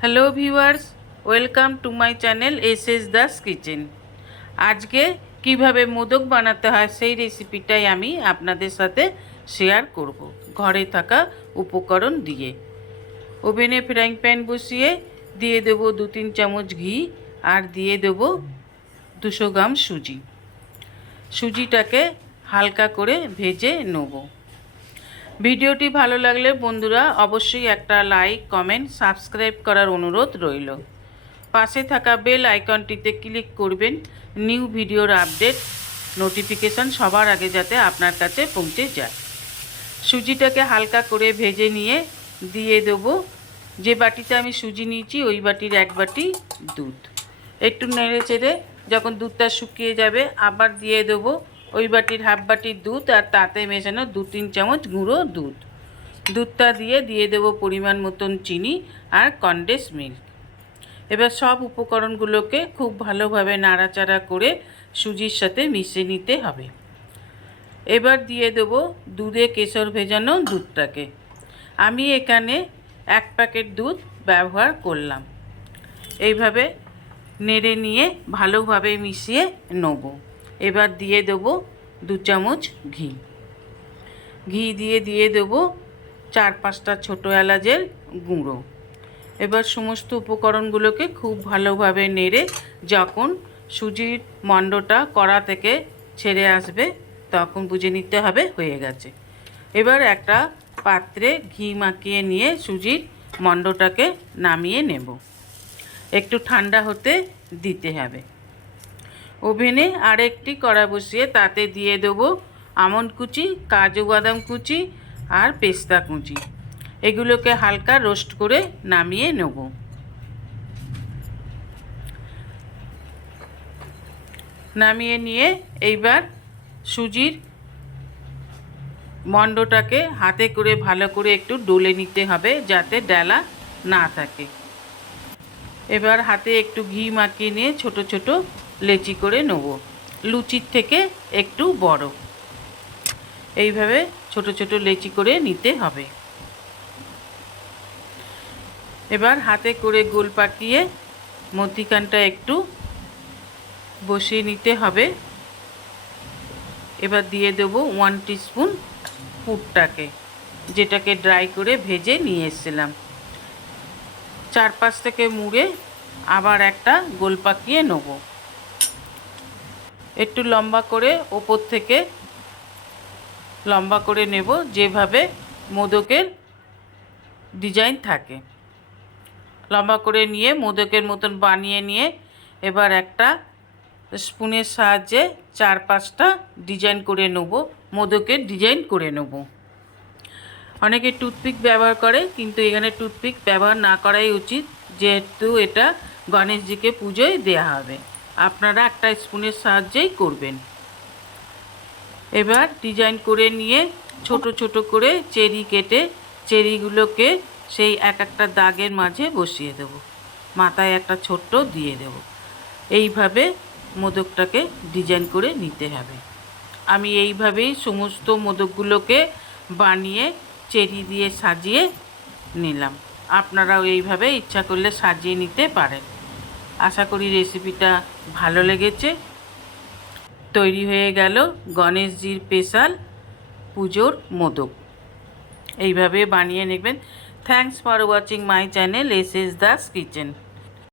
Hello viewers, welcome to my channel S Das kitchen. আজকে কিভাবে মোদক বানাতে হয় সেই রেসিপিটাই আমি আপনাদের সাথে শেয়ার করব ঘরে থাকা উপকরণ দিয়ে। ওভেনে ফ্রাইং প্যান বসিয়ে দিয়ে দেব 2-3 চামচ ঘি আর দিয়ে দেব 200 গ্রাম সুজি। সুজিটাকে হালকা করে ভেজে নেব। ভিডিওটি ভালো লাগলে বন্ধুরা অবশ্যই একটা লাইক, কমেন্ট, সাবস্ক্রাইব করার অনুরোধ রইল। পাশে থাকা বেল আইকনটিতে ক্লিক করবেন নিউ ভিডিওর আপডেট নোটিফিকেশান সবার আগে যাতে আপনার কাছে পৌঁছে যায়। সুজিটাকে হালকা করে ভেজে নিয়ে দিয়ে দেবো যে বাটিতে আমি সুজি নিয়েছি ওই বাটির 1 বাটি দুধ। একটু নেড়ে চেড়ে যখন দুধটা শুকিয়ে যাবে আবার দিয়ে দেবো ওই বাটির হাফ বাটির দুধ আর তাতে মেশানো 2-3 চামচ গুঁড়ো দুধ। দুধটা দিয়ে দেবো পরিমাণ মতন চিনি আর কনডেন্স মিল্ক। এবার সব উপকরণগুলোকে খুব ভালোভাবে নাড়াচাড়া করে সুজির সাথে মিশিয়ে নিতে হবে। এবার দিয়ে দেবো দুধে কেশর ভেজানো দুধটাকে। আমি এখানে 1 প্যাকেট দুধ ব্যবহার করলাম। এইভাবে নেড়ে নিয়ে ভালোভাবে মিশিয়ে নেব। এবার দিয়ে দেবো 2 চামচ ঘি। দিয়ে দেবো 4-5টা ছোটো এলাচের গুঁড়ো। এবার সমস্ত উপকরণগুলোকে খুব ভালোভাবে নেড়ে যখন সুজির মণ্ডটা কড়া থেকে ছেড়ে আসবে তখন বুঝে নিতে হবে হয়ে গেছে। এবার একটা পাত্রে ঘি মাখিয়ে নিয়ে সুজির মণ্ডটাকে নামিয়ে নেব। একটু ঠান্ডা হতে দিতে হবে। ওভেনে আরেকটি কড়া বসিয়ে তাতে দিয়ে দেবো আমন্ড কুচি, কাজু বাদাম কুচি আর পেস্তা কুচি। এগুলোকে হালকা রোস্ট করে নামিয়ে নেব। নামিয়ে নিয়ে এইবার সুজির মণ্ডটাকে হাতে করে ভালো করে একটু ডলে নিতে হবে যাতে ডালা না থাকে। এবার হাতে একটু ঘি মাখিয়ে নিয়ে ছোট ছোট লেচি করে নেব, লুচির থেকে একটু বড়। এইভাবে ছোট ছোট লেচি করে নিতে হবে। এবার হাতে করে গোল পাকিয়ে মধ্যিখানটা একটু বসিয়ে নিতে হবে। এবার দিয়ে দেবো 1 টিস্পুন পুরটাকে, যেটাকে ড্রাই করে ভেজে নিয়ে এসেছিলাম। 4-5 থেকে মুড়ে আবার একটা গোল পাকিয়ে নেব। একটু লম্বা করে ওপর থেকে লম্বা করে নেব, যেভাবে মোদকের ডিজাইন থাকে। লম্বা করে নিয়ে মোদকের মতন বানিয়ে নিয়ে এবার একটা স্পুনের সাহায্যে 4-5টা ডিজাইন করে নেব, মোদকের ডিজাইন করে নেব। অনেকে টুথপিক ব্যবহার করে, কিন্তু এখানে টুথপিক ব্যবহার না করাই উচিত, যেহেতু এটা গণেশজিকে পুজোয় দেয়া হবে। আপনারা একটা স্পুনের সাহায্যেই করবেন। এবার ডিজাইন করে নিয়ে ছোট ছোট করে চেরি কেটে চেরিগুলোকে সেই এক একটা দাগের মাঝে বসিয়ে দেব, মাথায় একটা ছোট্ট দিয়ে দেব। এইভাবে মোদকটাকে ডিজাইন করে নিতে হবে। আমি এইভাবেই সমস্ত মোদকগুলোকে বানিয়ে চেরি দিয়ে সাজিয়ে নিলাম। আপনারাও এইভাবে ইচ্ছা করলে সাজিয়ে নিতে পারেন। আশা করি রেসিপিটা ভালো লেগেছে। তৈরি হয়ে গেল গণেশজির স্পেশাল পুজোর মোদক। এইভাবে বানিয়ে নেবেন। Thanks for watching my channel S Das kitchen.